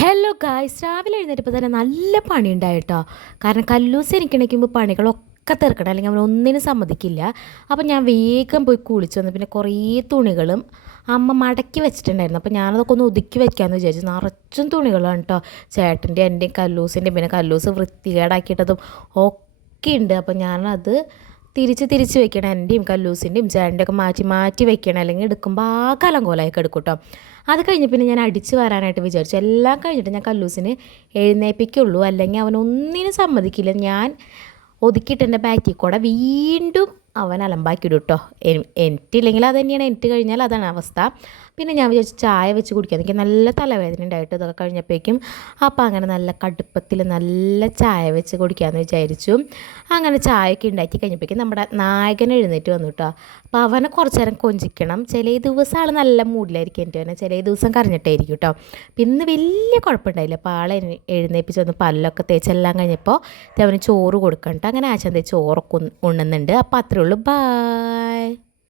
Hello guys, രാവിലെ എഴുന്നേറ്റപ്പോൾ തന്നെ നല്ല പണിയുണ്ടായിട്ടോ. കാരണം കല്ലൂസ് എനിക്കുണ്ടെങ്കിൽ പണികളൊക്കെ തീർക്കണം, അല്ലെങ്കിൽ അവൻ ഒന്നിനും സമ്മതിക്കില്ല. അപ്പം ഞാൻ വേഗം പോയി കുളിച്ച് വന്നു. പിന്നെ കുറേ തുണികളും അമ്മ മടക്കി വെച്ചിട്ടുണ്ടായിരുന്നു. അപ്പോൾ ഞാനതൊക്കെ ഒന്ന് ഒതുക്കി വെക്കാമെന്ന് വിചാരിച്ചു. നിറച്ചും തുണികളാണ് കേട്ടോ, ചേട്ടൻ്റെ എൻ്റെയും കല്ലൂസിൻ്റെയും. പിന്നെ കല്ലൂസ് വൃത്തികേടാക്കിയിട്ടതും ഒക്കെ ഉണ്ട്. അപ്പോൾ ഞാനത് തിരിച്ച് തിരിച്ച് വെക്കണം. എൻ്റെയും കല്ലൂസിൻ്റെയും ചേട്ടൻ്റെ ഒക്കെ മാറ്റി മാറ്റി വെക്കണം, അല്ലെങ്കിൽ എടുക്കുമ്പോൾ ആ കലങ്കോലമൊക്കെ എടുക്കും കേട്ടോ. അത് കഴിഞ്ഞ് പിന്നെ ഞാൻ അടിച്ച് വരാനായിട്ട് വിചാരിച്ചു. എല്ലാം കഴിഞ്ഞിട്ട് ഞാൻ കല്ലൂസിന് എഴുന്നേൽപ്പിക്കുള്ളൂ, അല്ലെങ്കിൽ അവൻ ഒന്നിനും സമ്മതിക്കില്ല. ഞാൻ ഒതുക്കിയിട്ട് എൻ്റെ ബാക്കിൽ കൂടെ വീണ്ടും അവൻ അലമ്പാക്കിയിടും കേട്ടോ. എനിട്ടില്ലെങ്കിൽ അത് തന്നെയാണ്, എനിക്ക് കഴിഞ്ഞാൽ അതാണ് അവസ്ഥ. പിന്നെ ഞാൻ വിചാരിച്ചു ചായ വെച്ച് കുടിക്കാൻ. എനിക്ക് നല്ല തലവേദന ഉണ്ടായിട്ട് ഇതൊക്കെ കഴിഞ്ഞപ്പോഴേക്കും. അപ്പോൾ അങ്ങനെ നല്ല കടുപ്പത്തിൽ നല്ല ചായ വെച്ച് കുടിക്കാമെന്ന് വിചാരിച്ചു. അങ്ങനെ ചായയൊക്കെ ഉണ്ടാക്കി കഴിഞ്ഞപ്പോഴേക്കും നമ്മുടെ നായകൻ എഴുന്നേറ്റ് വന്നു കേട്ടോ. അപ്പോൾ അവനെ കുറച്ച് നേരം കൊഞ്ചിക്കണം. ചില ദിവസം ആൾ നല്ല മൂഡിലായിരിക്കും എൻ്റെ അവനെ, ചില ദിവസം കരഞ്ഞിട്ടായിരിക്കും കേട്ടോ. പിന്നെ വലിയ കുഴപ്പമുണ്ടായില്ല. അപ്പോൾ ആളെ എഴുന്നേൽപ്പിച്ച് വന്ന് പല്ലൊക്കെ തേച്ചെല്ലാം കഴിഞ്ഞപ്പോൾ അവന് ചോറ് കൊടുക്കണ്ട. അങ്ങനെ ആശാൻ ചോറൊക്കെ ഉണ്ണുന്നുണ്ട്. അപ്പോൾ അത്രേ ഉള്ളൂ. ബായ്.